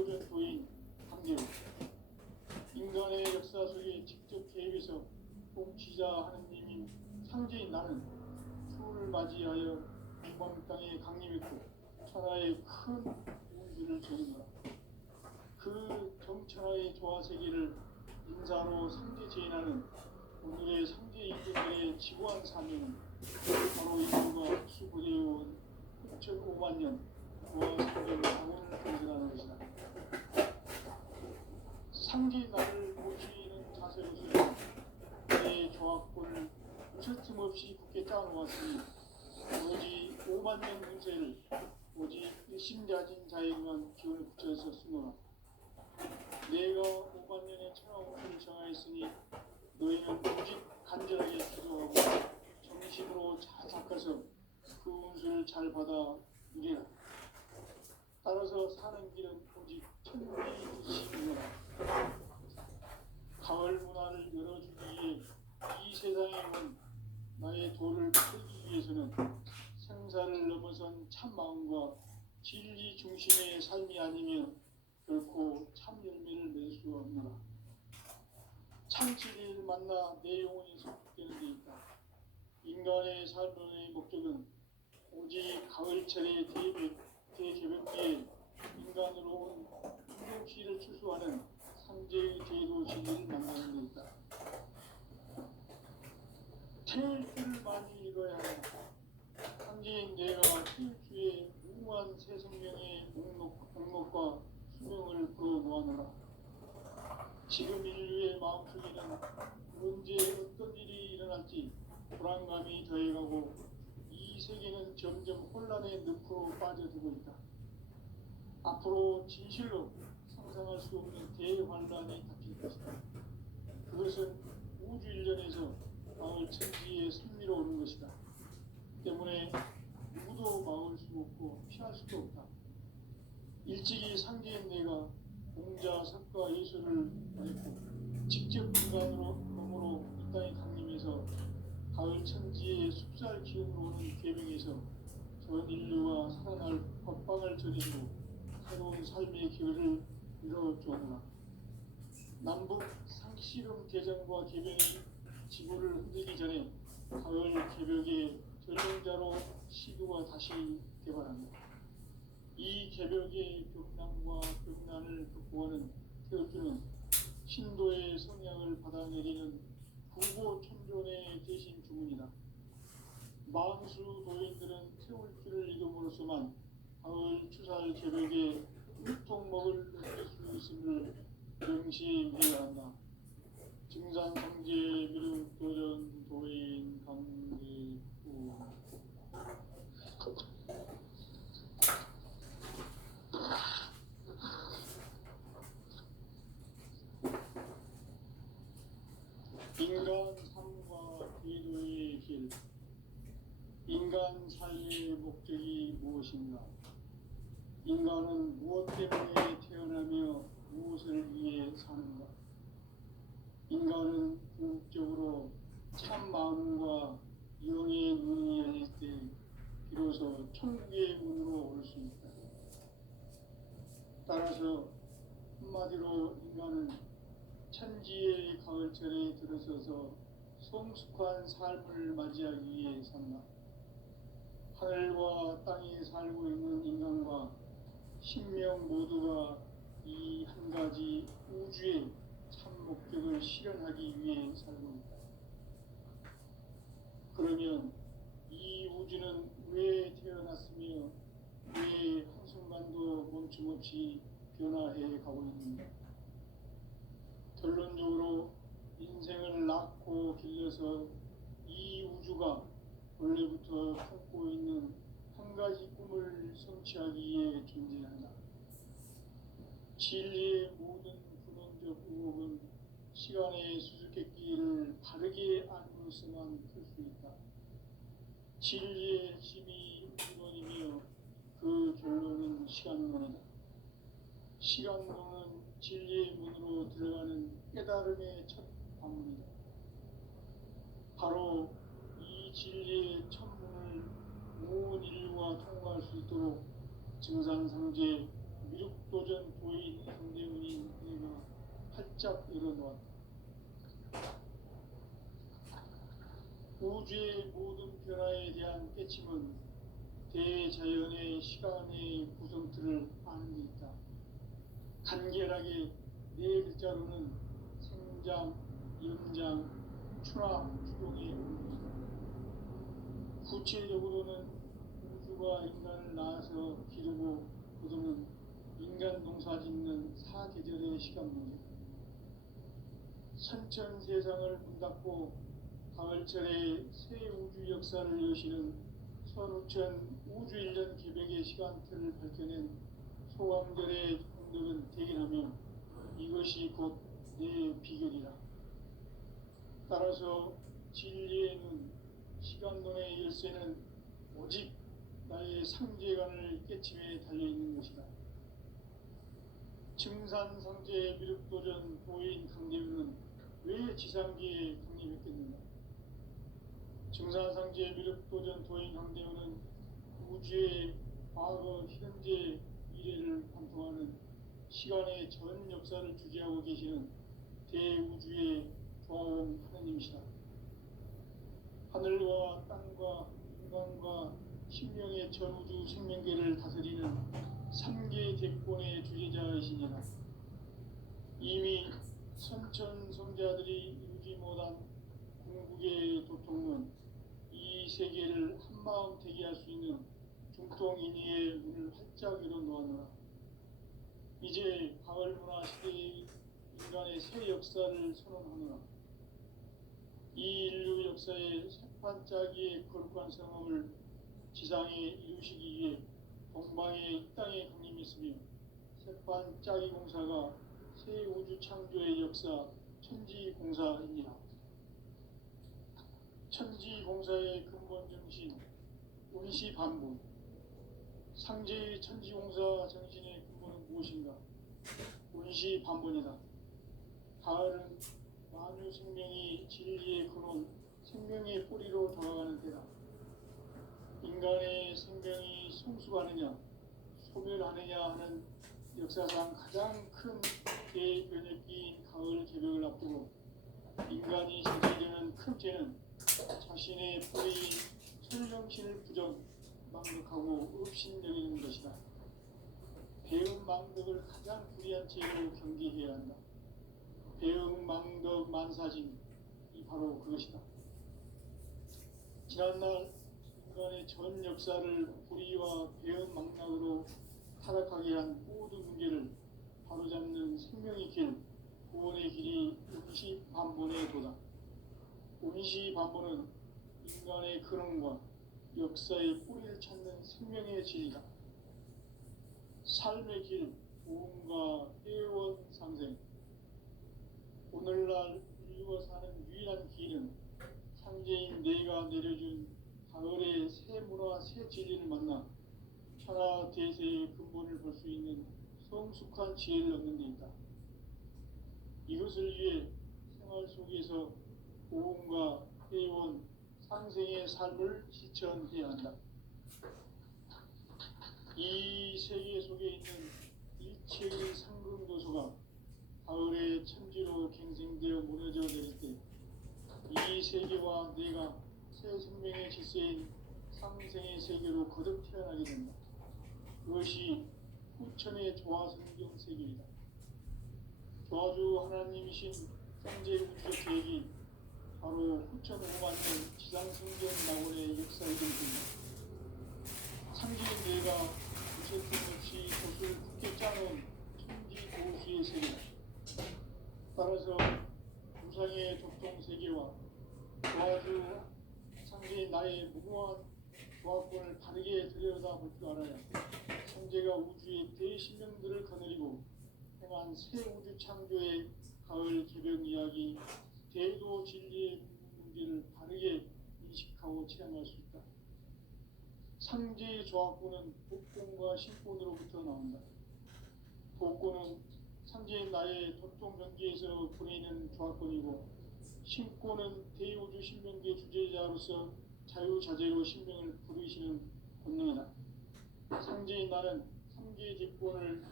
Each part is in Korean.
미륵도전도인 강제로 인간의 역사 속에 직접 개입해서 통치자 하느님인 상제인 나는 추후를 맞이하여 동방 땅에 강림했고 천하의 큰 운수를 전했노라. 그 정천하의 조화세계를 인사로 상제 제인하는 오늘의 상제 인간들의 지구한 사명은 바로 인류가 수고되어온 6,500만 년 조화생존 자원을 건설하는 것이다. 상제 나를 모시는 자세로서 내 조합권을 무쇠틈 없이 굳게 짜놓았으니 오로지 5만 년 운세를 오직 일심자진 자에게만 기운을 붙여서 쓰노라. 내가 5만 년의 천하운수를 정하였으니 너희는 오직 간절하게 기도하고 정신으로 잘 닦아서 그 운수를 잘 받아 누리라. 따라서 사는 길은 오직 천리의식이노라. 가을 문화를 열어주기 위해 이 세상에 온 나의 도를 풀기 위해서는 생사를 넘어선 참마음과 진리 중심의 삶이 아니면 결코 참 열매를 맺을 수 없노라. 참 진리를 만나 내 영혼이 성숙되는 데 있다. 인간의 삶의 목적은 오직 가을철의 대개벽기에 인간으로 온 인종씨를 추수하는 상제의 제도 진리를 만나는 데 있다. 태일주를 많이 읽어야 한다. 상제인 내가 태일주에 무궁한 새 생명의 목록과 수명을 풀어놓아노라. 지금 인류의 마음속에는 언제 어떤 일이 일어날지 불안감이 더해가고 이 세계는 점점 혼란의 늪으로 빠져들고 있다. 앞으로 진실로 상상할 수 없는 대환란이 닥칠 것이다. 그것은 우주 일련에서 마을 천지에 승리로오는 것이다. 때문에 누구도 막을 수 없고 피할 수도 없다. 일찍이 상제인 내가 공자, 석가, 예술을 보냈고 직접 인간으로 몸으로 이 땅에 강림해서 가을 천지의 숲살 기운으로 오는 계명에서 전 인류가 살아날 법방을 전해주고 새로운 삶의 기회를 이뤄주었노라. 남북 상씨름 개정과 개병이 지구를 흔들기 전에 가을 개벽의 전령자로 시도가 다시 개발합니다. 이 개벽의 벽난과 벽난을 극복하는 태울주는 신도의 성향을 받아내리는 부고천존의 대신 주문이다. 만수 도인들은 태울주를 읽음으로써만 가을 추살 개벽에 유통먹을 느낄 수 있음을 명심해야 한다. 증산상제 미륵도전 도인 강대구 인간 삶과 기도의 길. 인간 삶의 목적이 무엇인가? 인간은 무엇 때문에 태어나며 무엇을 위해 사는가? 인간은 궁극적으로 참 마음과 영의 눈이 열릴 때 비로소 천국의 문으로 올 수 있다. 따라서 한마디로 인간은 천지의 가을철에 들어서서 성숙한 삶을 맞이하기 위해 산다. 하늘과 땅에 살고 있는 인간과 신명 모두가 이 한 가지 우주의 참 목적을 실현하기 위해 살고 있다. 그러면 이 우주는 왜 태어났으며 왜 한순간도 멈춤없이 변화해 가고 있는가? 결론적으로 인생을 낳고 길러서 이 우주가 원래부터 품고 있는 한 가지 꿈을 성취하기 위해 존재한다. 진리의 모든 근원적 의혹은 시간의 수수께끼를 바르게 알고서만 풀 수 있다. 진리의 힘이 근원이며 그 결론은 시간론이다. 시간론은 진리의 문으로 들어가는 깨달음의 첫 관문이다. 바로 이 진리의 첫 문을 온 인류가 통과할 수 있도록 증산상제 미륵도전 도인 강대훈이 내가 활짝 열어놓았다. 우주의 모든 변화에 대한 깨침은 대자연의 시간의 구성틀을 아는 데 있다. 간결하게 네 글자로는 생장, 연장, 추락, 추동의 의미다. 구체적으로는 우주가 인간을 낳아서 기르고 거두는 인간 농사 짓는 사계절의 시간 문제다. 선천 세상을 문닫고 가을철에 새 우주 역사를 여시는 선우천 우주일년 개벽의 시간틀을 밝혀낸 소강절의 공덕은 대견하며 이것이 곧 내 비결이라. 따라서 진리의 눈, 시간론의 열쇠는 오직 나의 상제관을 깨침에 달려있는 것이다. 증산상제 미륵도전 도인 강대훈은 왜 지상기에 강림했겠는가? 증산상제 미륵도전 도인 강대훈은 우주의 과거, 현재, 미래를 관통하는 시간의 전 역사를 주재하고 계시는 대우주의 조화원 하느님이시다. 하늘과 땅과 인간과 신명의 전우주 생명계를 다스리는 3계 대권의 주제자이시니라. 이미 선천 성자들이 이루지 못한 궁극의 도통론, 이 세계를 한마음 되게 할 수 있는 중통인의의 문을 활짝 열어놓았노라. 이제 가을 문화 시대의 인간의 새 역사를 선언하노라. 이 인류 역사의 새판짜기의 거룩한 성함을 지상에 이루시기 위해 동방의 이 땅에 강림했으며 새판짜기 공사가 새 우주 창조의 역사 천지공사이니라. 천지공사의 근본 정신 운시반복. 상제의 천지공사 정신의 근본은 무엇인가? 운시반본이다. 가을은 만유 생명이 진리의 근원, 생명의 뿌리로 돌아가는 때다. 인간의 생명이 성숙하느냐, 소멸하느냐 하는 역사상 가장 큰 대변혁기인 가을 개벽을 앞두고 인간이 저지르는 큰 죄는 자신의 뿌리인 설령신을 망덕하고 업신여기는 것이다. 배음 망덕을 가장 불의한 죄로 경계해야 한다. 배음 망덕 만사진이 바로 그것이다. 지난날 인간의 전 역사를 불의와 배음 망락으로 타락하게 한 모든 문제를 바로잡는 생명의 길, 구원의 길이 운시반본의 도다. 운시반본은 인간의 근원과 역사의 뿌리를 찾는 생명의 진리다. 삶의 길, 도움과 회원 상생. 오늘날 인류가 사는 유일한 길은 상제인 내가 내려준 가을의 새 문화, 새 진리를 만나 천하 대세의 근본을 볼 수 있는 성숙한 지혜를 얻는 데 있다. 이것을 위해 생활 속에서 도움과 회원, 상생의 삶을 실천해야 한다. 이 세계 속에 있는 일체의 상근도소가 가을의 천지로 갱생되어 무너져 내릴 때 이 세계와 내가 새 생명의 질서인 상생의 세계로 거듭 태어나게 된다. 그것이 후천의 조화성경 세계이다. 조화주 하나님이신 현재 우주적 계획이 바로 후천 5만 년 지상성경 낙원의 역사에 대해서입니다. 상제인 내가 무쇠틈 없이 돛을 굳게 짜놓은 천지 도시의 세계다. 따라서 우상의 도통 세계와 조화주 상제인 나의 무모한 조합권을 바르게 들여다볼 줄 알아야 상제가 우주의 대신령들을 거느리고 행한 새 우주 창조의 가을 개벽 이야기, 대도 진리의 문제를 바르게 인식하고 체험할 수 있다. 상제의 조합권은 복권과 신권으로부터 나온다. 복권은 상제인 나의 도통 경계에서 보내는 조합권이고, 신권은 대우주 신명계 주제자로서 자유자재로 신명을 부르시는 본능이다. 상제인 나는 3계 대권을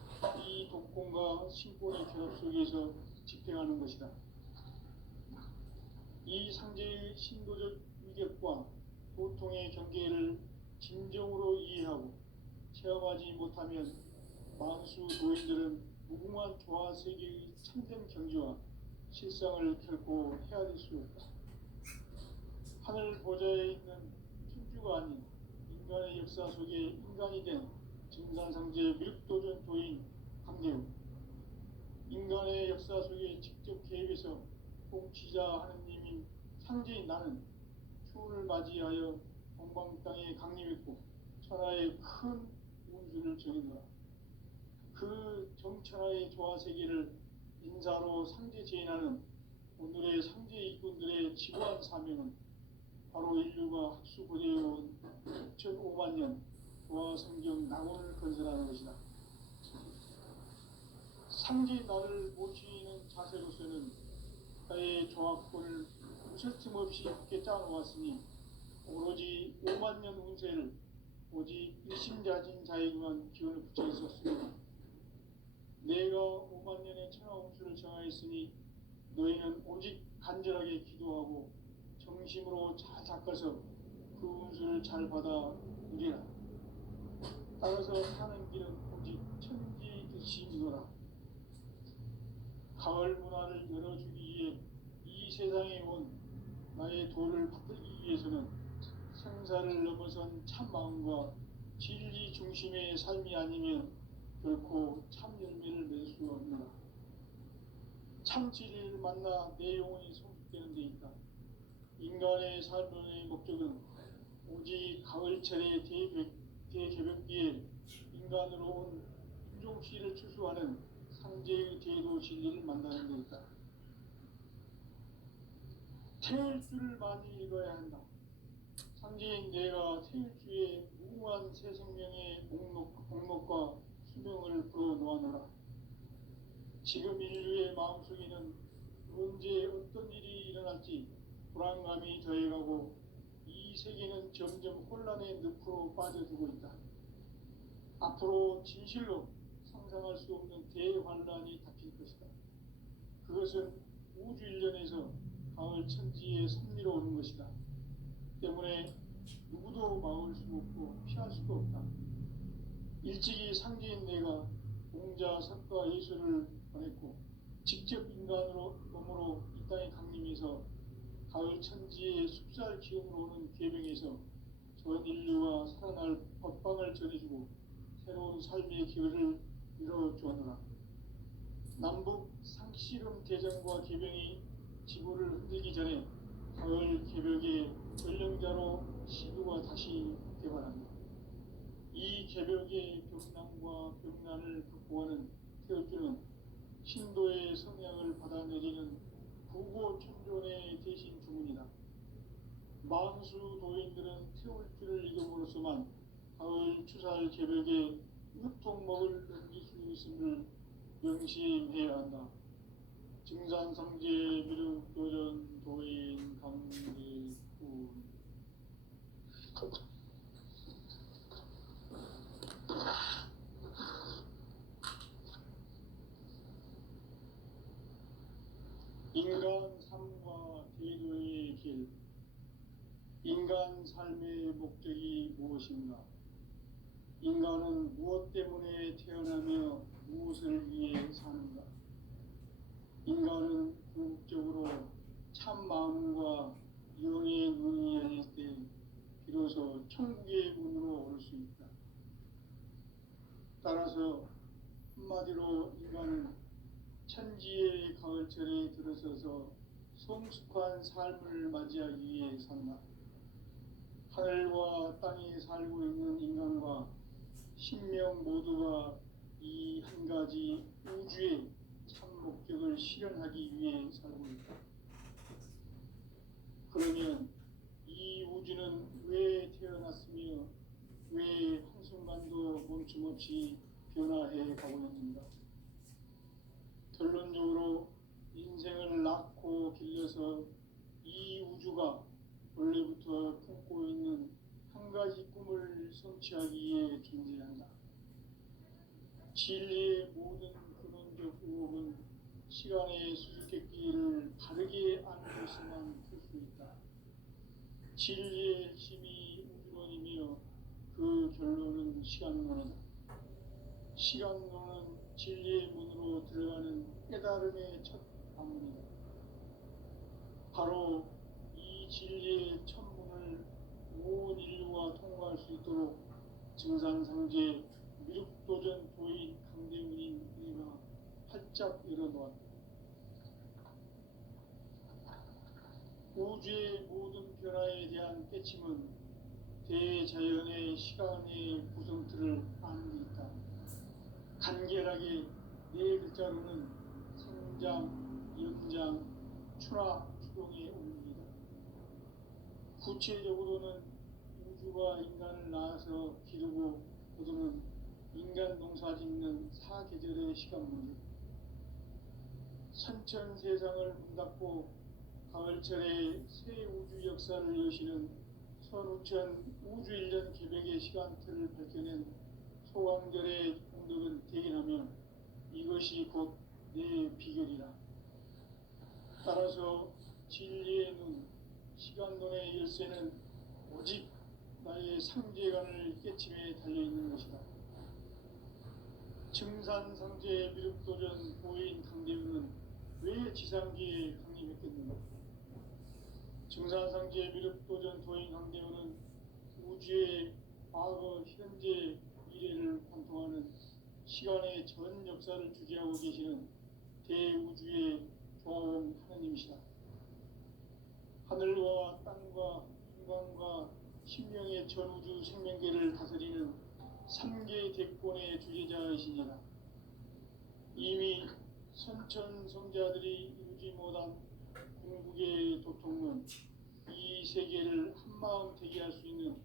이 독권과 신앙과 신권의 결합 속에서 집행하는 것이다. 이 상제의 신도적 위격과 고통의 경계를 진정으로 이해하고 체험하지 못하면 만수 도인들은 무궁한 조화 세계의 참된 경지와 실상을 결코 헤아릴 수 없다. 하늘 보좌에 있는 천주가 아닌 인간의 역사 속에 인간이 된 증산상제 미륵도전 도인 강대우, 인간의 역사 속에 직접 개입해서 통치자 하느님인 상제인 나는 추운을 맞이하여 동방 땅에 강림했고 천하의 큰 운수를 정했노라. 그 정천하의 조화세계를 인사로 상제 제인하는 오늘의 상제 일꾼들의 지구한 사명은 바로 인류가 학수고대해온 6,500만 년 조화성경 낙원을 건설하는 것이다. 상제인 나를 모시는 자세로서는 나의 조합권을 무슨 틈없이 함께 짜놓았으니 오로지 5만 년 운세를 오직 일심자진 자에게만 기원을 붙여 있었습니다. 내가 5만 년의 천하 운수를 정하였으니 너희는 오직 간절하게 기도하고 정심으로 잘 닦아서 그 운수를 잘 받아 누리라. 따라서 사는 길은 오직 천지 뜻이니라. 가을 문화를 열어주기 위해 이 세상에 온 나의 도를 받들기 위해서는 생사를 넘어선 참 마음과 진리 중심의 삶이 아니면 결코 참 열매를 맺을 수 없느라. 참 진리를 만나 내 영혼이 성숙되는 데 있다. 인간의 삶의 목적은 오직 가을철의 대개벽기에 인간으로 온 인종씨를 추수하는 상제의 대도 진리를 만나는 데 있다. 태일주를 많이 읽어야 한다. 상제인 내가 태일주의 무궁한 새 생명의 목록과 수명을 불어놓아노라. 지금 인류의 마음속에는 언제 어떤 일이 일어날지 불안감이 더해가고 이 세계는 점점 혼란의 늪으로 빠져들고 있다. 앞으로 진실로 상상할 수 없는 대환란이 닥칠 것이다. 그것은 우주 일련에서 가을 천지에 섭리로 오는 것이다. 때문에 누구도 막을 수 없고 피할 수도 없다. 일찍이 상제인 내가 공자, 석가, 예수를 보냈고 직접 인간으로 몸으로 이 땅에 강림해서 가을 천지의 숲살 기운으로 오는 계명에서 전 인류가 살아날 법방을 전해주고 새로운 삶의 기회를 이뤄주었노라. 남북 상씨름 대전과 계명이 지구를 흔들기 전에 가을 개벽의 전령자로 시도가 다시 개발한다. 이 개벽의 벽난과 벽난을 극복하는 태울주는 신도의 성향을 받아내리는 부고천존의 대신 주문이다. 만수 도인들은 태울주를 읽음으로써만 가을 추살 개벽에 으통먹을 넘길 수 있음을 명심해야 한다. 증산상제 미륵도전 도인 강대군. 인간 삶과 대도의 길. 인간 삶의 목적이 무엇인가? 인간은 무엇 때문에 태어나며 무엇을 위해 사는가? 인간은 궁극적으로 참 마음과 영의 눈이 열릴 때 비로소 천국의 문으로 올 수 있다. 따라서 한마디로 인간은 천지의 가을철에 들어서서 성숙한 삶을 맞이하기 위해 산다. 하늘과 땅에 살고 있는 인간과 신명 모두가 이 한 가지 우주의 참 목적을 실현하기 위해 살고 있다. 그러면 이 우주는 왜 태어났으며 왜 한순간도 멈춤없이 변화해 가고 있는가? 결론적으로 인생을 낳고 길러서 이 우주가 원래부터 품고 있는 한 가지 꿈을 성취하기 위해 존재한다. 진리의 모든 근원적 시간의 수수께끼를 바르게 알고 있으면 풀 수 있다. 진리의 핵심이 우주론이며 그 결론은 시간론이다. 시간론은 진리의 문으로 들어가는 깨달음의 첫 방문이다. 바로 이 진리의 첫 문을 온 인류가 통과할 수 있도록 증산상제 미륵도전 도인 강대훈인 우리가 활짝 열어놓았다. 우주의 모든 변화에 대한 깨침은 대자연의 시간의 구성틀을 아는 데 있다. 간결하게 네 글자로는 생장, 연장, 추나 추동의 원리이다. 구체적으로는 우주가 인간을 낳아서 기르고 거두는 인간 농사 짓는 사계절의 시간 문제, 선천 세상을 문 닫고 가을철에 새 우주 역사를 여시는 선우천 우주 1년 계백의 시간틀을 밝혀낸 소강절의 공덕은 대견하며 이것이 곧 내 비결이라. 따라서 진리의 눈, 시간론의 열쇠는 오직 나의 상제관을 깨침에 달려있는 것이다. 증산상제 미륵도전 보인 강대훈은 왜 지상기에 강림했겠는가? 증산상제 미륵도전 도인 강대훈은 우주의 과거, 현재, 미래를 관통하는 시간의 전 역사를 주재하고 계시는 대우주의 조화원 하느님이시다. 하늘과 땅과 인간과 신명의 전우주 생명계를 다스리는 3개 대권의 주제자이시니라. 이미 선천성자들이 이루지 못한 궁극의 도통론, 이 세계를 한마음 되게 할 수 있는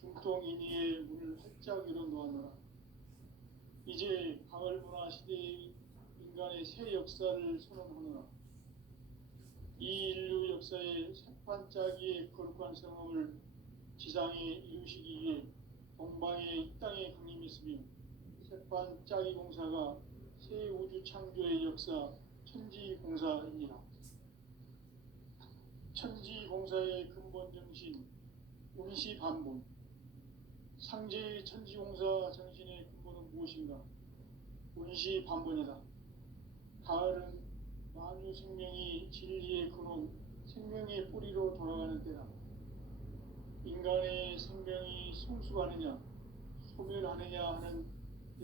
중통인의의 문을 활짝 열어놓았노라. 이제 가을문화 시대의 인간의 새 역사를 선언하노라. 이 인류 역사의 새판짜기의 거룩한 성업을 지상에 이루시기 위해 동방의 이 땅에 강림했으며 새판짜기 공사가 새 우주 창조의 역사 천지공사이니라. 천지공사의 근본 정신 운시반본, 상제의 천지공사 정신의 근본은 무엇인가? 운시반본이다. 가을은 만유 생명이 진리의 근원, 생명의 뿌리로 돌아가는 때다. 인간의 생명이 성숙하느냐, 소멸하느냐 하는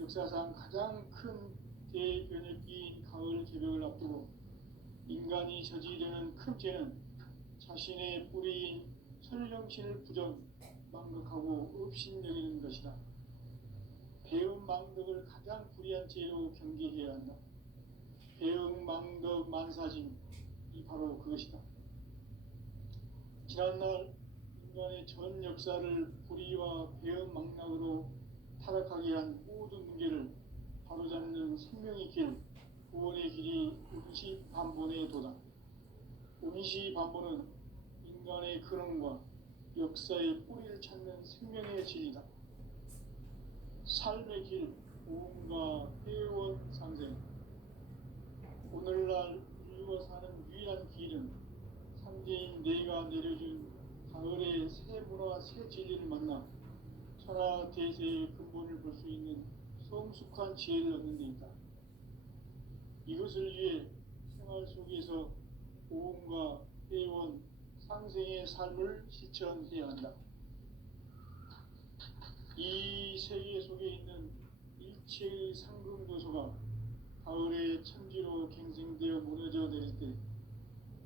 역사상 가장 큰 대변혁기인 가을 개벽을 앞두고 인간이 저지르는 큰 죄는 자신의 뿌리인 설령신을 부정, 망각하고 업신여기는 것이다. 배음 망덕을 가장 불의한 죄로 경계해야 한다. 배음 망덕 만사짐, 이 바로 그것이다. 지난날 인간의 전 역사를 불의와 배음 망락으로 타락하게 한 모든 문제를 바로잡는 생명의 길, 구원의 길이 운시반본의 도다. 운시반본은 인간의 근원과 역사의 뿌리를 찾는 생명의 진리다. 삶의 길, 오음과 회원 상생. 오늘날 인류가 사는 유일한 길은 상제인 내가 내려준 가을의 새 문화, 새 진리를 만나 천하 대세의 근본을 볼 수 있는 성숙한 지혜를 얻는 데 있다. 이것을 위해 생활 속에서 오음과 회원, 상생의 삶을 실천해야 한다. 이 세계 속에 있는 일체의 상금도소가 가을의 천지로 갱생되어 무너져 내릴 때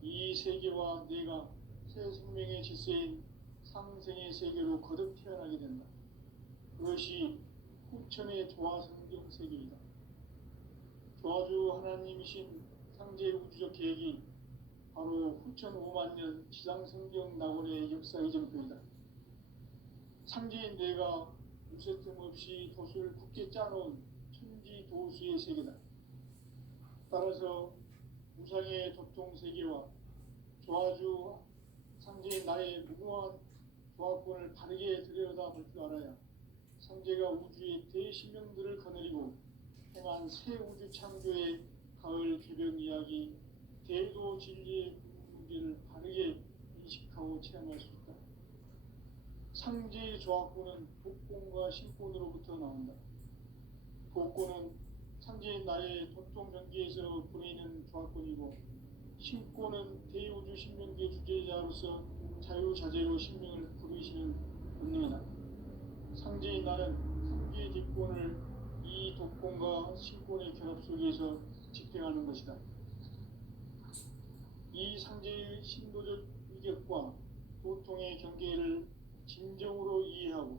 이 세계와 내가 새 생명의 질서인 상생의 세계로 거듭 태어나게 된다. 그것이 후천의 조화성경 세계이다. 조화주 하나님이신 상제 우주적 계획이 바로 후천 5만년 지상성경 낙원의 역사 이정표이다. 상제인 내가 무쇠틈 없이 도수를 굳게 짜놓은 천지 도수의 세계다. 따라서 무상의 도통 세계와 조화주 상제인 나의 무궁한 조화권을 바르게 들여다볼 줄 알아야 상제가 우주의 대신령들을 거느리고 행한 새 우주 창조의 가을 개벽 이야기, 대도 진리의 문제를 바르게 인식하고 체험할 수 있다. 상제의 조합구는 복권과 신권으로부터 나온다. 복권은 상제의 나의 도통 경계에서 보내는 조합권이고, 신권은 대우주 신명계 주제자로서 자유자재로 신명을 부르시는 본능이다. 상제의 나는 상계의 뒷권을 이 독권과 신권의 결합 속에서 집행하는 것이다. 이 상제의 신도적 위격과 도통의 경계를 진정으로 이해하고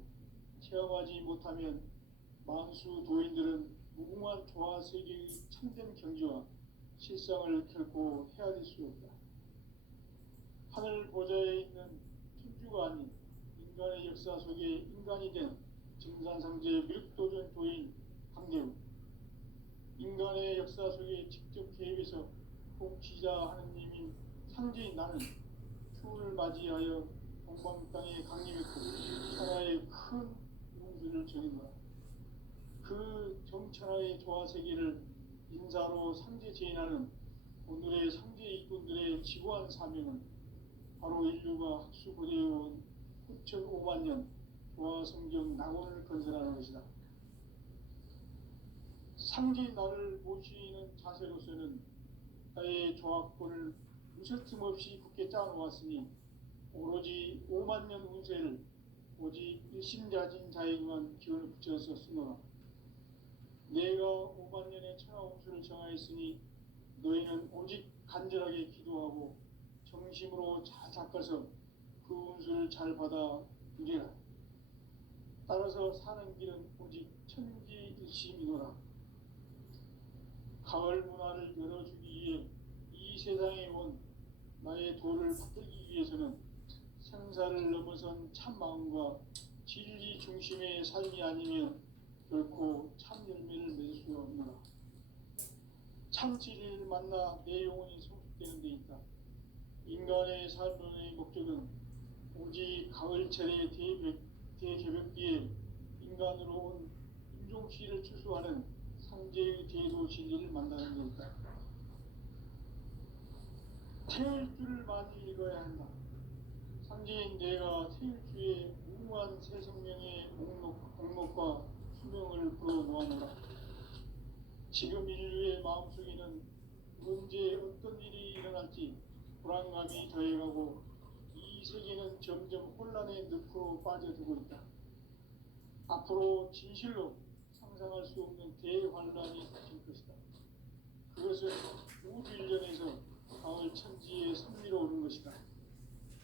체험하지 못하면 만수 도인들은 무궁한 조화 세계의 참된 경지와 실상을 결코 헤아릴 수 없다. 하늘 보좌에 있는 천주가 아닌 인간의 역사 속에 인간이 된 증산상제 묘도전 도인 강대우, 인간의 역사 속에 직접 개입해서 통치자 하느님인 상제인 나는 추운을 맞이하여 동방 땅에 강림했고 천하의 큰 운수를 정인노라. 그 정천하의 조화세계를 인사로 상제 제인하는 오늘의 상제 일꾼들의 지구한 사명은 바로 인류가 학수고대해온 9,500만 년 조화성경 낙원을 건설하는 것이다. 상제의 나를 모시는 자세로서는 나의 조합권을 무설틈 없이 굳게 짜놓았으니 오로지 5만 년 운세를 오직 일심자진 자에게만 기운을 붙여서 쓰노라. 내가 5만 년의 천하 운수를 정하였으니 너희는 오직 간절하게 기도하고 정심으로 잘 닦아서 그 운수를 잘 받아 누리라. 따라서 사는 길은 오직 천지일심이노라. 가을 문화를 열어주기 위해 이 세상에 온 나의 도를 붙들기 위해서는 생사를 넘어선 참마음과 진리 중심의 삶이 아니면 결코 참 열매를 맺을 수 없노라. 참 진리를 만나 내 영혼이 성숙되는 데 있다. 인간의 삶의 목적은 오직 가을철의 대개벽기에 인간으로 온 인종시를 추수하는 상제의 대도 진리를 만나는 데 있다. 태일 줄을 많이 읽어야 한다. 상제인 내가 태일주의 무궁한 새 생명의 목록과 수명을 불어놓아노라. 지금 인류의 마음속에는 언제 어떤 일이 일어날지 불안감이 더해가고 이 세계는 점점 혼란의 늪으로 빠져들고 있다. 앞으로 진실로 상상할 수 없는 대환란이 닥칠 것이다. 그것은 우주 일련에서 가을 천지의 선미로 오는 것이다.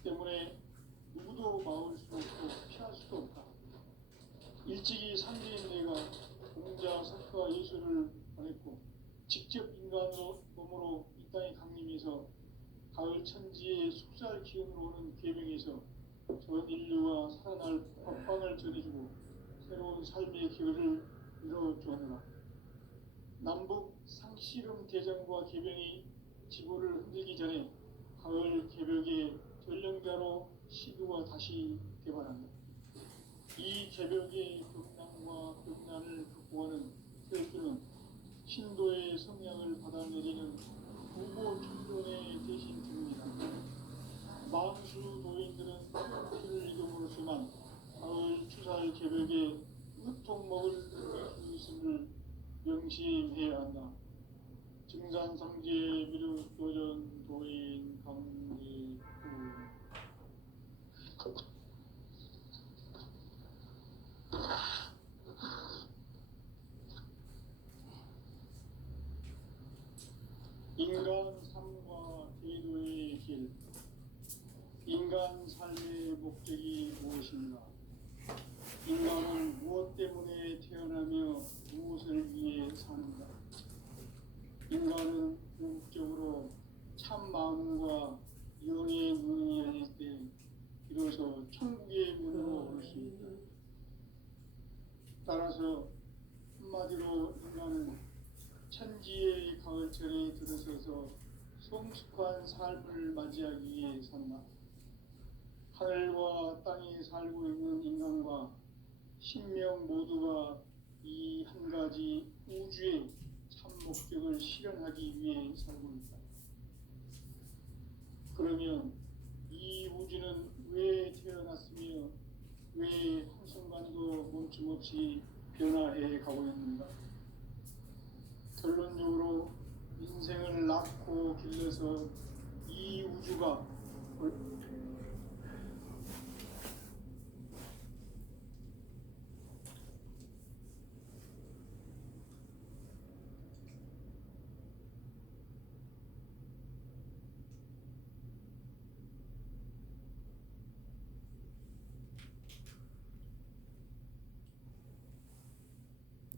때문에 누구도 막을 수 없고 피할 수도 없다. 일찍이 상제인 내가 공자, 석가, 예수를 보냈고 직접 인간으로 몸으로 이 땅에 강림해서 가을 천지의 숙살 기운으로 오는 계명에서 전 인류가 살아날 법방을 전해주고 새로운 삶의 기회를 이뤄주었노라. 남북 상씨름 대전과 개병이 지구를 흔들기 전에 가을 개벽의 전령자로 시도가 다시 개발한다. 이 개벽의 극난과 극난을 극복하는 태일주는 신도의 성향을 받아내리는 부모 천존의 대신 중입니다. 만수 도인들은 태일주를 이름으로서만 가을 추살 개벽에 으통먹을 수 있음을 명심해야 한다. 증산상제 미륵도전 도인 강제구 인간 삶과 대도의 길. 인간 삶의 목적이 무엇인가? 인간은 무엇 때문에 태어나며 무엇을 위해 사는가? 인간은 궁극적으로 참 마음과 영의 눈이 열릴 때 비로소 천국의 문으로 올 수 있다. 따라서 한마디로 인간은 천지의 가을철에 들어서서 성숙한 삶을 맞이하기 위해 산다. 하늘과 땅에 살고 있는 인간과 신명 모두가 이 한 가지 우주의 참 목적을 실현하기 위해 살고 있다. 그러면 이 우주는 왜 태어났으며 왜 한순간도 멈춤없이 변화해 가고 있는가? 결론적으로 인생을 낳고 길러서 이 우주가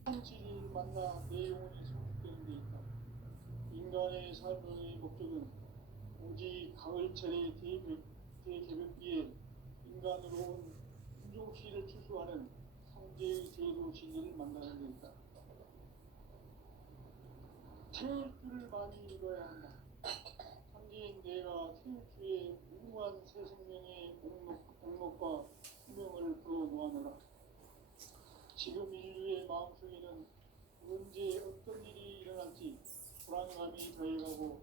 성질을 만나 내 영혼이 성숙되는 데 있다. 인간의 삶의 목적은 오직 가을철의 대개벽기에 인간으로 온 인종시를 추수하는 성제의 제도 진리를 만나는 데 있다. 태울 줄을 많이 읽어야 한다. 상제인 내가 태울 주에 무궁한 새 생명의 목록과 수명을 불어놓아노라. 지금 인류의 마음속에는 언제 어떤 일이 일어날지 불안감이 더해가고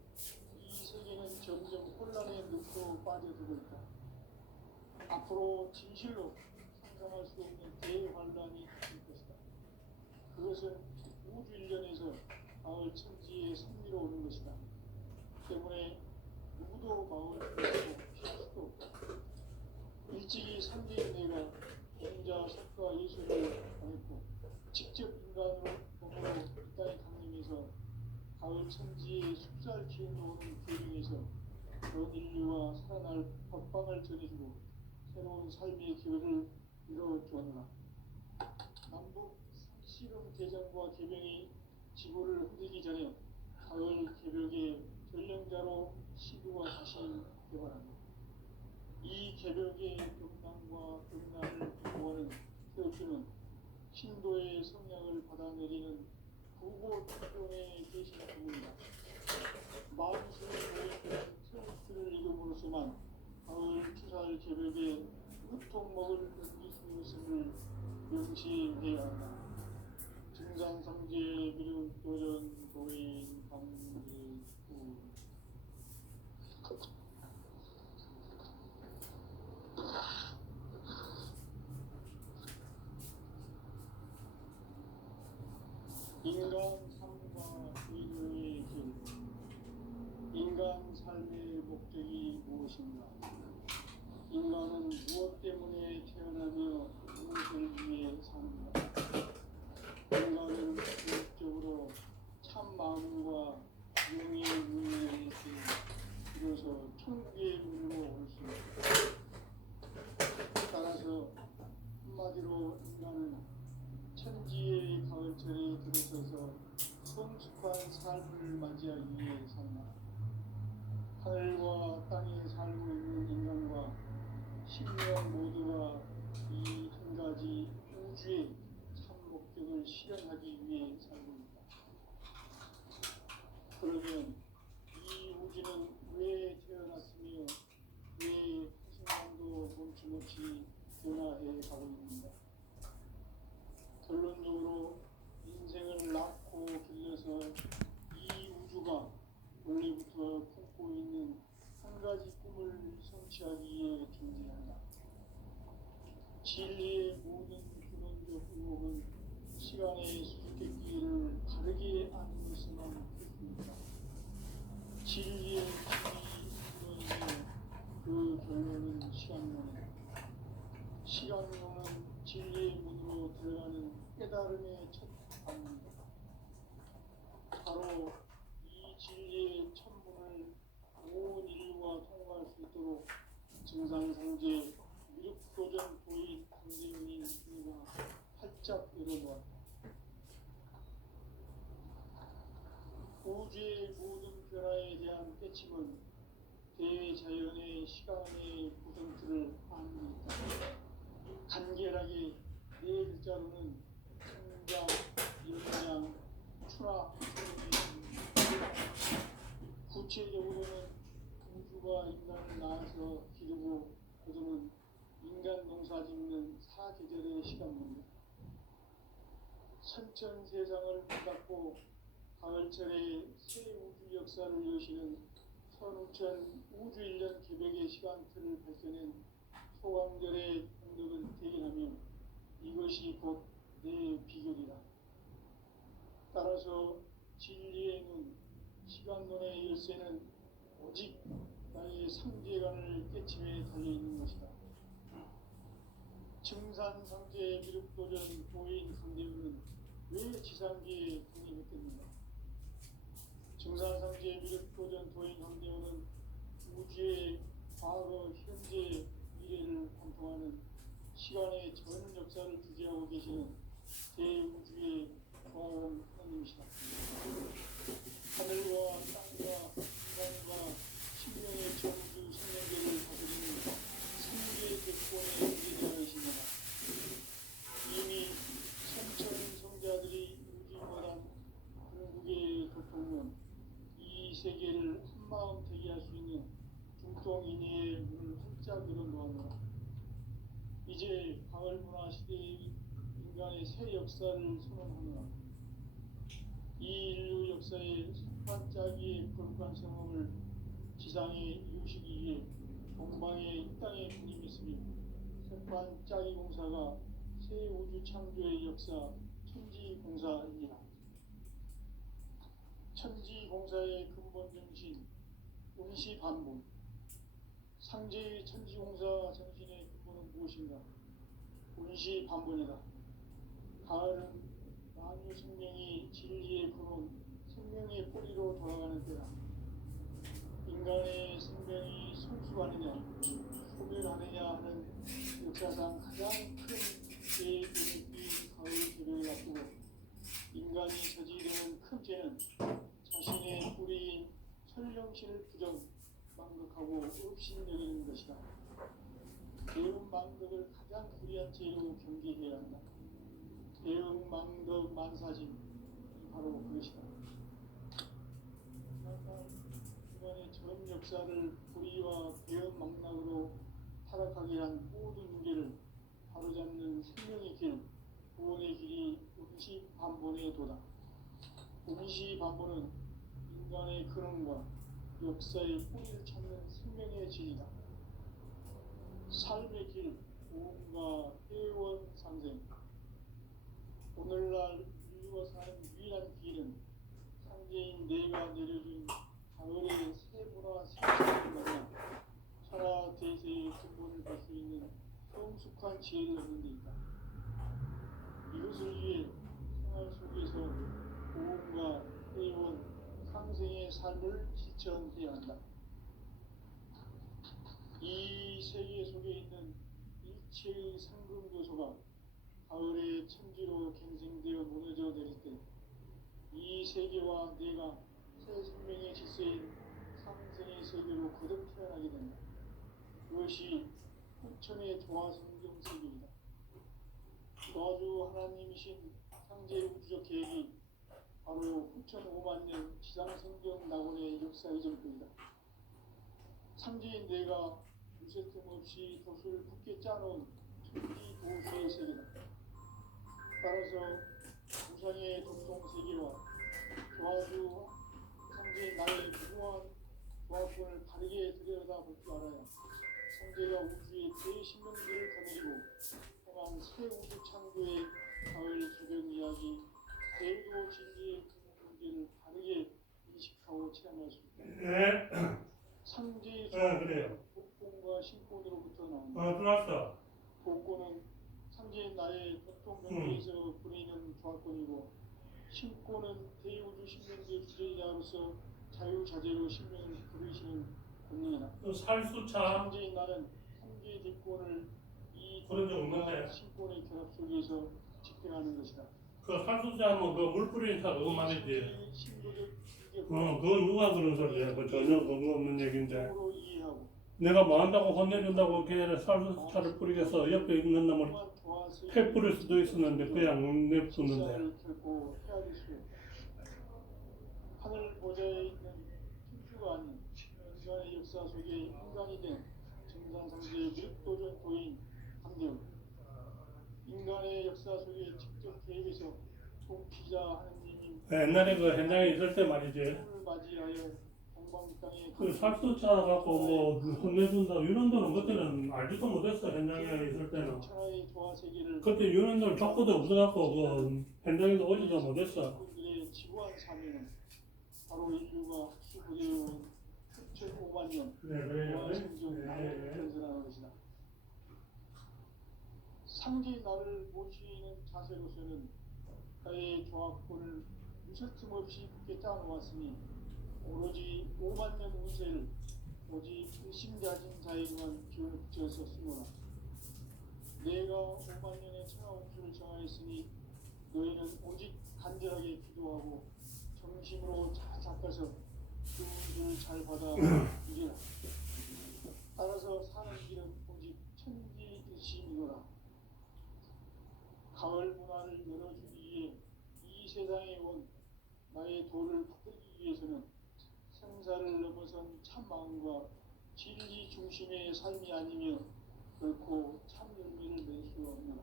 이 세계는 점점 혼란의 늪으로 빠져들고 있다. 앞으로 진실로 상상할 수 없는 대환란이 있을 것이다. 그것은 우주 일련에서 마을 천지의 섭리로 오는 것이다. 때문에 누구도 마을 피하고 피할 수도 없다. 일찍이 상대인 내가 공자, 석가, 예술을 보냈고 직접 인간으로 몸으로 이 땅에 강림해서 가을 천지의 숲살 키워놓은 교정에서 전 인류와 살아날 법방을 전해주고 새로운 삶의 기회를 이뤄주었노라. 남북 상씨름 대전과 개병이 지구를 흔들기 전에 가을 개벽의 전령자로 시두와 자신을 개발한다. 이 개벽의 경남과 경남을 보호하는 태엽주는 신도의 성향을 받아내리는 부고 특종에 계신 분입니다. 만수를 보여주는 태엽주를 이름으로서만 가을 추살 개벽에 으통 먹을 견딜 수 있음을 명시해야 한다. 증산상제 미륵 도전 도인 강제구 인간 삶과 의료의 길. 인간 삶의 목적이 무엇인가? 인간은 무엇 때문에 태어나며 무엇을 위해 사는가? 인간은 궁극적으로 참 마음과 영의 문을 비로소 천국의 문으로 올 수 있다. 따라서 한마디로 인간은 천지의 가을철에 들어서서 성숙한 삶을 맞이하기 위해 산다. 하늘과 땅에 살고 있는 인간과 신명 모두가 이 한 가지 우주의 참 목적을 실현하기 위해 살고 있다. 그러면 이 우주는 왜 태어났으며 왜 한순간도 멈춤없이 변화해 가고 있는가? 결론적으로 인생을 낳고 길러서 이 우주가 원래부터 품고 있는 한 가지 꿈을 성취하기 위해 존재한다. 진리의 모든 근원적 의혹은 시간의 수수께끼를 바르게 아는 것만 있습니다. 진리의 근원이며 그 결론은 시간론이다. 시간론은 진리의 문으로 들어가는 깨달음의 첫 방문이다. 바로 이 진리의 천문을 온 인류가 통과할 수 있도록 증상상제 미륵도전 도인 강제윤인 중이가 활짝 열어놓았다. 우주의 모든 변화에 대한 깨침은 대자연의 시간의 구성틀을 아는 데 있다. 간결하게 네 글자로는 성장, 영양, 출하, 구체적으로는 우주가 인간을 낳아서 기르고 거두는 인간 농사 짓는 사계절의 시간입니다. 선천 세상을 붙잡고 가을철에 새 우주 역사를 여시는 선우천 우주일년 개벽의 시간틀을 밝혀낸 소강절의 공덕을 대견하며 이것이 곧 내 비결이다. 따라서 진리의 눈, 시간론의 열쇠는 오직 나의 상제관을 깨침에 달려있는 것이다. 증산상제 미륵도전 도인 강대우는 왜 지상기에 등립했겠는가? 증산상제 미륵도전 도인 강대우는 우주의 과거, 현재, 미래를 관통하는 시간의 전 역사를 주재하고 계시는 대우주의 고아원 하나님이시다. 하늘과 땅과 인간과 신명의 전우주 생명계를 다스리는 삼계 대권의 주제자이십니다. 이미 천천 성자들이 우주마다 궁극의 도통은 이 세계를 한마음 되게 할 수 있는 중동인의 문을 활짝 열어놓았노라. 이제 가을 문화 시대의 인간의 새 역사를 선언하노라. 이 인류 역사의 반짝이의 거룩한 성험을 지상에 이루시기 위해 동방의 이 땅에 군림했으며 색반짝이 공사가 새 우주 창조의 역사 천지공사이니라. 천지공사의 근본 정신 운시반본. 상제의 천지공사 정신의 근본은 무엇인가? 운시반본이다. 가을은 만유 생명이 진리의 근원, 생명의 뿌리로 돌아가는 때다. 인간의 생명이 성숙하느냐, 소멸하느냐 하는 역사상 가장 큰 죄의 돌이킨 가을 개벽을 앞두고 인간이 저지르는 큰 죄는 자신의 뿌리인 설령신을 망극하고 업신여기는 것이다. 대응 망극을 가장 불의한 죄로 경계해야 한다. 대응 망극 만사진 바로 그것이다. 인간의 전 역사를 불의와 대응 망락으로 타락하게 한 모든 문제를 바로잡는 생명의 길, 구원의 길이 운시반본의 도다. 운시반본은 인간의 근원과 역사의 뿌리를 찾는 생명의 진이다. 삶의 길, 구원과 회원 상생. 오늘날 인류가 사는 유일한 길은 상제인 내가 내려준 가을의 새 문화 생명을 만나 천하 대세의 근본을 볼 수 있는 성숙한 지혜를 얻는 데 있다. 이것을 위해 생활 속에서 구원과 회원 상생의 삶을 실천해야 한다. 이 세계 속에 있는 일체의 상금 요소가 가을의 천지로 갱생되어 무너져 내릴 때 이 세계와 내가 새 생명의 질서인 상생의 세계로 거듭 태어나게 된다. 그것이 후천의 조화성경 세계이다. 조화주 하나님이신 상제 우주적 계획이 바로 후천 5만 년 지상성경 낙원의 역사 이전입니다. 상제인 내가 무쇠틈 없이 돛을 굳게 짜놓은 천지 도시의 세계다. 따라서 우상의 도통 세계와 조화주 상제인 나의 무모한 조합권을 바르게 들여다볼 줄 알아야 상제가 우주의 대신명들을 거느리고 행한 새 우주 창조의 가을 개벽 이야기, 대도 진리의 문제를 바르게 인식하고 체험할 수 있다. 상제의 조합은 복권과 신권으로부터 나온다. 들어왔어. 복권은 상제인 나의 도통 경계에서 부리는 조합권이고, 신권은 대우주 신명계 주제자로서 자유자재로 신명을 부르시는 권능이다. 살수차. 상제인 나는 상계 대권을 이 그런 적 없는데. 신권의 결합 속에서 집행하는 것이다. 그 살수차 하면 그 물 뿌리는 차 그거 말이지. 그건 누가 그런 소리야? 그 전혀 근거 없는 얘기인데. 내가 뭐 한다고 혼내준다고 걔는 살수차를 뿌리겠어. 옆에 있는 놈을 패 뿌릴 수도 있었는데 그냥 냅뒀는데. 하늘 보좌에 있는 천주가 아닌 인간의 역사 속에 인간이 된 정산상제의 미륵도전 도인 강대우. 인간의 역사 속에 직접 개입해서 통치자 하느님인 옛날에 그 현장에 있을 때 말이지. 을 맞이하여 동방 땅에 그 살수차 갖고 뭐 혼내준다 이런 데는 그때는 알지도 못했어. 현장에 있을 때는. 천하의 조화 세계를 그때 이런 들 족구도 없어갖고 그 현장에도 오지도 못했어. 그들의 지구한 사명은 바로 인류가 수부되어온 6,500만 년 그래. 동안 생존 나를 건설하는 것이다. 상대의 나를 모시는 자세로서는 나의 조합권을 무설틈 없이 굳게 짜놓았으니 오로지 5만 년 운세를 오직 의심가진 자에게만 기운을 붙여서 쓰노라. 내가 5만 년의 천하운수를 정하였으니 너희는 오직 간절하게 기도하고 정심으로 잘 닦아서 그 운수를 잘 받아 이기라. 따라서 사는 길은 오직 천지의심이노라. 가을 문화를 열어주기 위해 이 세상에 온 나의 도를 받들기 위해서는 생사를 넘어선 참 마음과 진리 중심의 삶이 아니며 결코 참 열매를 낼 수 없느라.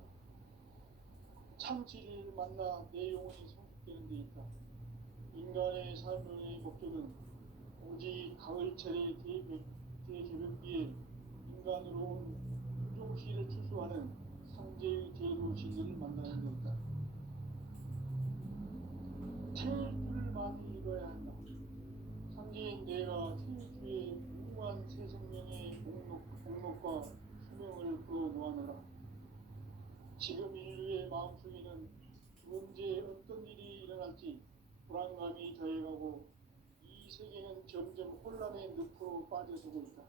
참 진리를 만나 내 영혼이 성숙되는 데 있다. 인간의 삶의 목적은 오직 가을철의 대개벽기에 인간으로 온 부종씨를 추수하는 상제의 대로 진리를 만나는 데 있다. 태주를 많이 읽어야 한다. 상제인 내가 태주의 무한 새 생명의 목록과 수명을 풀어놓아노라. 지금 인류의 마음속에는 언제 어떤 일이 일어날지 불안감이 더해가고 이 세계는 점점 혼란의 늪으로 빠져들고 있다.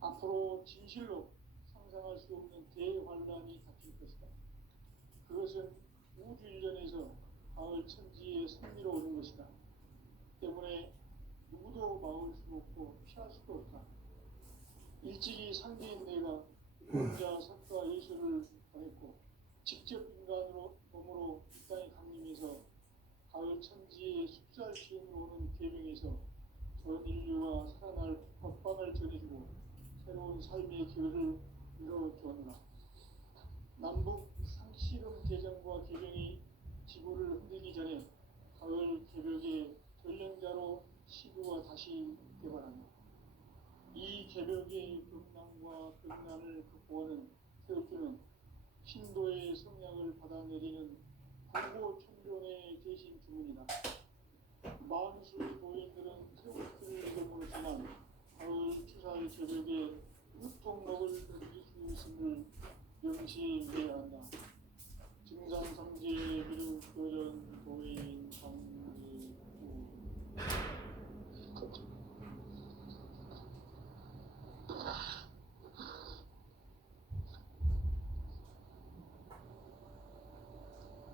앞으로 진실로 상상할 수 없는 대환란이 닥칠 것이다. 그것은 우주 일전에서 가을 천지의 승리로 오는 것이다. 때문에 누구도 막을 수 없고 피할 수도 없다. 일찍이 상대인 내가 혼자 석가 예수를 보냈고 직접 인간으로 몸으로 이 땅에 강림해서 가을 천지의 숲살시행으로 오는 계명에서 전 인류가 살아날 법방을 전해주고 새로운 삶의 기회를 열어주었노라. 남북 상씨름 대전과 계명이 지구를 흔들기 전에 가을 개벽의 전령자로 시구가 다시 개발한다. 이 개벽의 극난과 극난을 극복하는 태극기는 신도의 성량을 받아내리는 불고 천변의 대신 주문이다. 만수 고인들은 태극기를 이름으로지만 가을 추사의 개벽에 유통록을 넘길 수 있음을 명시해야 한다. 증상성제 미륵 교전 도인 강제구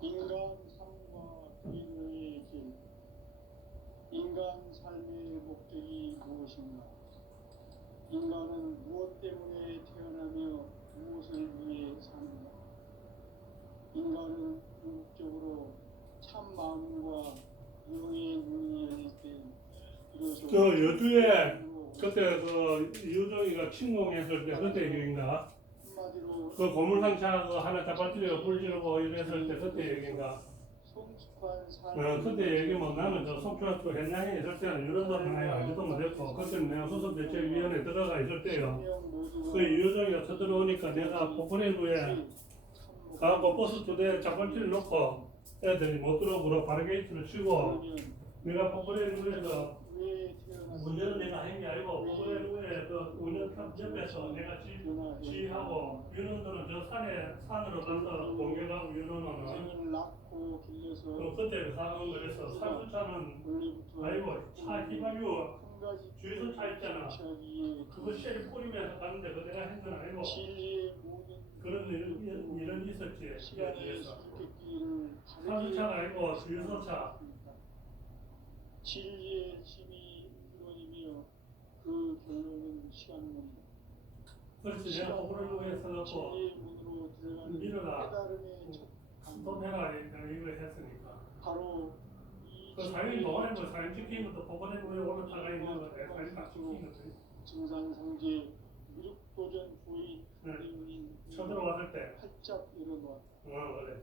인간 삶과 인류의 길. 인간 삶의 목적이 무엇인가? 인간은 무엇 때문에 태어나며 무엇을 위해 사는가? 인간은 궁극적으로 참 마음과 영의 눈이 열릴 때 비로소 저 여주에 그때 그 유정이가 침공했을 때 그때 얘기인가? 한마디로 그 고물상차 그 하나 잡아뜨려 불지르고 이랬을 때 그때 얘기인가? 성숙한 삶. 그때 얘기 뭐 나는 저 속초학교 현장에 있을 때는 이런 거 하나 알지도 못했고 그때는 내가 수습대책위원회 들어가 있을 때요. 그 유정이가 쳐들어오니까 내가 포크레인에 가고 버스 2대 잡아뜨려 놓고 애들이 못 들어오고 바리게이트를 치고 내가 포크레인에서 운전은 내가 한 게 아니고 포크레인에 그 운전탑 옆에서 내가 지휘하고 윤원들은 저 산으로 가서 공격하고 윤원은 낳고 길러서 그때 상황 그래서 살수차는 아이고 차 휘발유 주유소 차 있잖아. 그거 쉘 뿌리면서 가는데 그거 내가 한 건 아니고 그런 일은 있었지. 시간에서 살수차가 아니고 주유소 차. 진리의 힘이 이루어지며 그 결론은 시간문이다. 그래서 내가 호불호를 해서 놓고 진리의 문으로 들어가는 밀어라. 깨달음의 첫 스톱해라 이거 했으니까. 바로 이 그 사람이 뭐하는 거 사람 지키는 것도 포괄해보에 올라타가 있는 건데 사람이 딱 지키는 거지. 증상상제 미륵도전 부인 쳐들어왔을 때. 활짝 일어놓았다. 그래.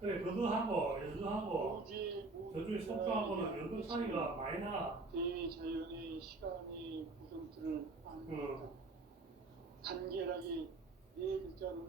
그래 그거하고 연두하고 우주의 저쪽에 속도하고는 연두 차이가 많이 나. 대자연의 시간의 구성틀을 응. 간결하게 네 글자로